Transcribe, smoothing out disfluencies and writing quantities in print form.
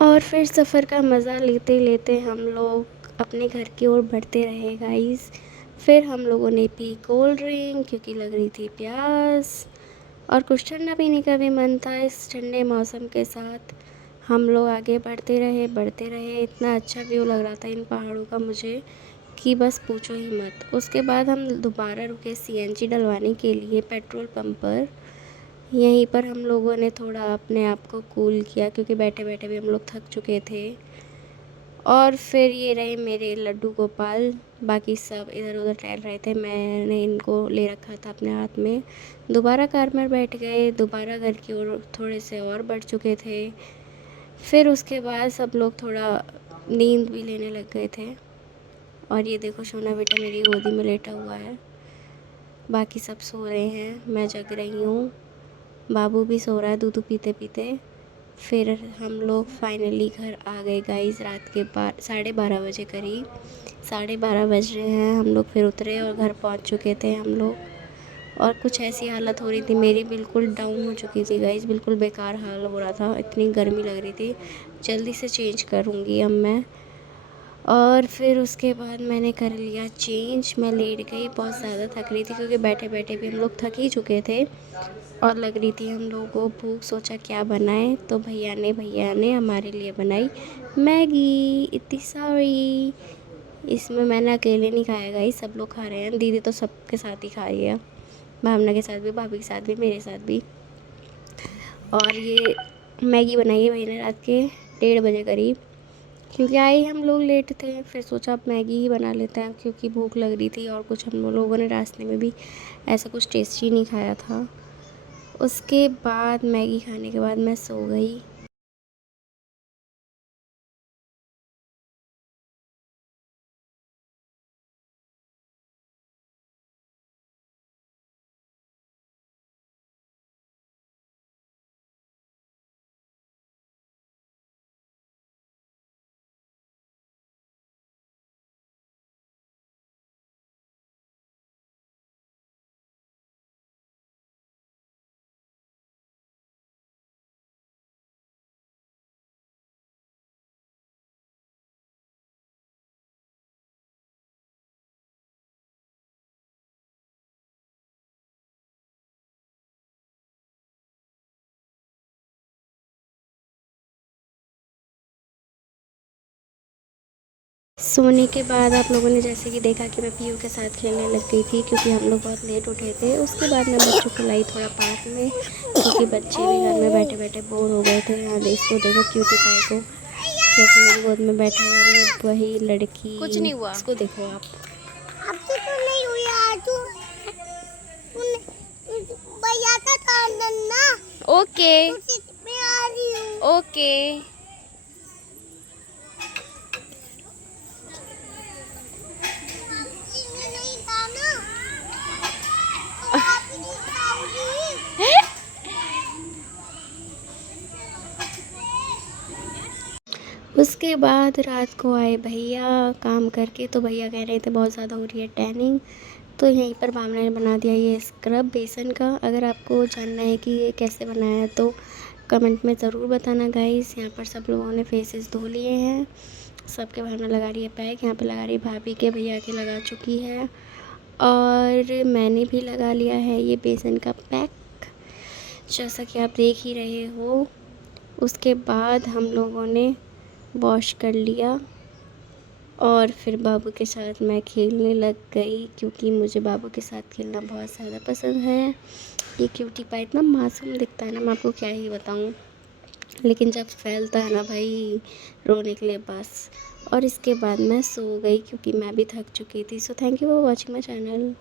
और फिर सफ़र का मज़ा लेते लेते हम लोग अपने घर की ओर बढ़ते रहे गाइस। फिर हम लोगों ने पी कोल्ड ड्रिंक क्योंकि लग रही थी प्यास, और कुछ ठंडा पीने का भी मन था। इस ठंडे मौसम के साथ हम लोग आगे बढ़ते रहे। इतना अच्छा व्यू लग रहा था इन पहाड़ों का मुझे कि बस पूछो ही मत। उसके बाद हम दोबारा रुके सीएनजी डलवाने के लिए पेट्रोल पंप पर। यहीं पर हम लोगों ने थोड़ा अपने आप को कूल किया क्योंकि बैठे बैठे भी हम लोग थक चुके थे। और फिर ये रहे मेरे लड्डू गोपाल, बाकी सब इधर उधर टहल रहे थे, मैंने इनको ले रखा था अपने हाथ में। दोबारा कार में बैठ गए, दोबारा घर की ओर थोड़े से और बढ़ चुके थे। फिर उसके बाद सब लोग थोड़ा नींद भी लेने लग गए थे। और ये देखो सोना बेटा मेरी गोदी में लेटा हुआ है, बाकी सब सो रहे हैं, मैं जग रही हूँ। बाबू भी सो रहा है दूध पीते पीते। फिर हम लोग फाइनली घर आ गए गाइस, रात के 12:30 बजे करीब, 12:30 बज रहे हैं। हम लोग फिर उतरे और घर पहुंच चुके थे हम लोग। और कुछ ऐसी हालत हो रही थी मेरी, बिल्कुल डाउन हो चुकी थी गाइस, बिल्कुल बेकार हाल हो रहा था, इतनी गर्मी लग रही थी। जल्दी से चेंज करूँगी अब मैं। और फिर उसके बाद मैंने कर लिया चेंज, मैं लेट गई, बहुत ज़्यादा थक रही थी क्योंकि बैठे बैठे भी हम लोग थक ही चुके थे और लग रही थी हम लोगों को भूख। सोचा क्या बनाएं, तो भैया ने हमारे लिए बनाई मैगी। इतनी सारी, इसमें मैंने अकेले नहीं खाया गाइस, सब लोग खा रहे हैं। दीदी तो सबके साथ ही खा रही है, भावना के साथ भी, भाभी के साथ भी, मेरे साथ भी। और ये मैगी बनाई है भैया ने रात के 1:30 बजे करीब, क्योंकि आए हम लोग लेट थे। फिर सोचा अब मैगी ही बना लेते हैं क्योंकि भूख लग रही थी और कुछ हम लोगों ने रास्ते में भी ऐसा कुछ टेस्टी नहीं खाया था। उसके बाद मैगी खाने के बाद मैं सो गई। सोने के बाद आप लोगों ने जैसे कि देखा कि मैं पीयू के साथ खेलने लग गई थी क्योंकि हम लोग बहुत लेट उठे थे। उसके बाद मैं बच्चों को लाई थोड़ा पार्क में क्योंकि बच्चे भी घर में बैठे बैठे बोर हो गए थे। यहाँ इसको देखो क्यूटी पाई को, कैसे मेरी गोद में बैठा हुआ है, ये वही लड़की, कुछ नहीं हुआ, इसको देखो आप। अब तो नहीं हुई यार, तू भैया का था ना। ओके मैं आ रही हूँ। ओके उसके बाद रात को आए भैया काम करके, तो भैया कह रहे थे बहुत ज़्यादा हो रही है टैनिंग, तो यहीं पर भावना ने बना दिया ये स्क्रब बेसन का। अगर आपको जानना है कि ये कैसे बनाया है तो कमेंट में ज़रूर बताना गाइस। यहाँ पर सब लोगों ने फेसेस धो लिए हैं, सबके भावना लगा रही है पैक, यहाँ पे लगा रही है भाभी के, भैया के लगा चुकी है और मैंने भी लगा लिया है ये बेसन का पैक, जैसा कि आप देख ही रहे हो। उसके बाद हम लोगों ने वॉश कर लिया और फिर बाबू के साथ मैं खेलने लग गई क्योंकि मुझे बाबू के साथ खेलना बहुत ज़्यादा पसंद है। ये क्यूटी पाई इतना मासूम दिखता है ना, मैं आपको क्या ही बताऊँ, लेकिन जब फैलता है ना भाई, रोने के लिए बस। और इसके बाद मैं सो गई क्योंकि मैं भी थक चुकी थी। So thank you for watching my channel.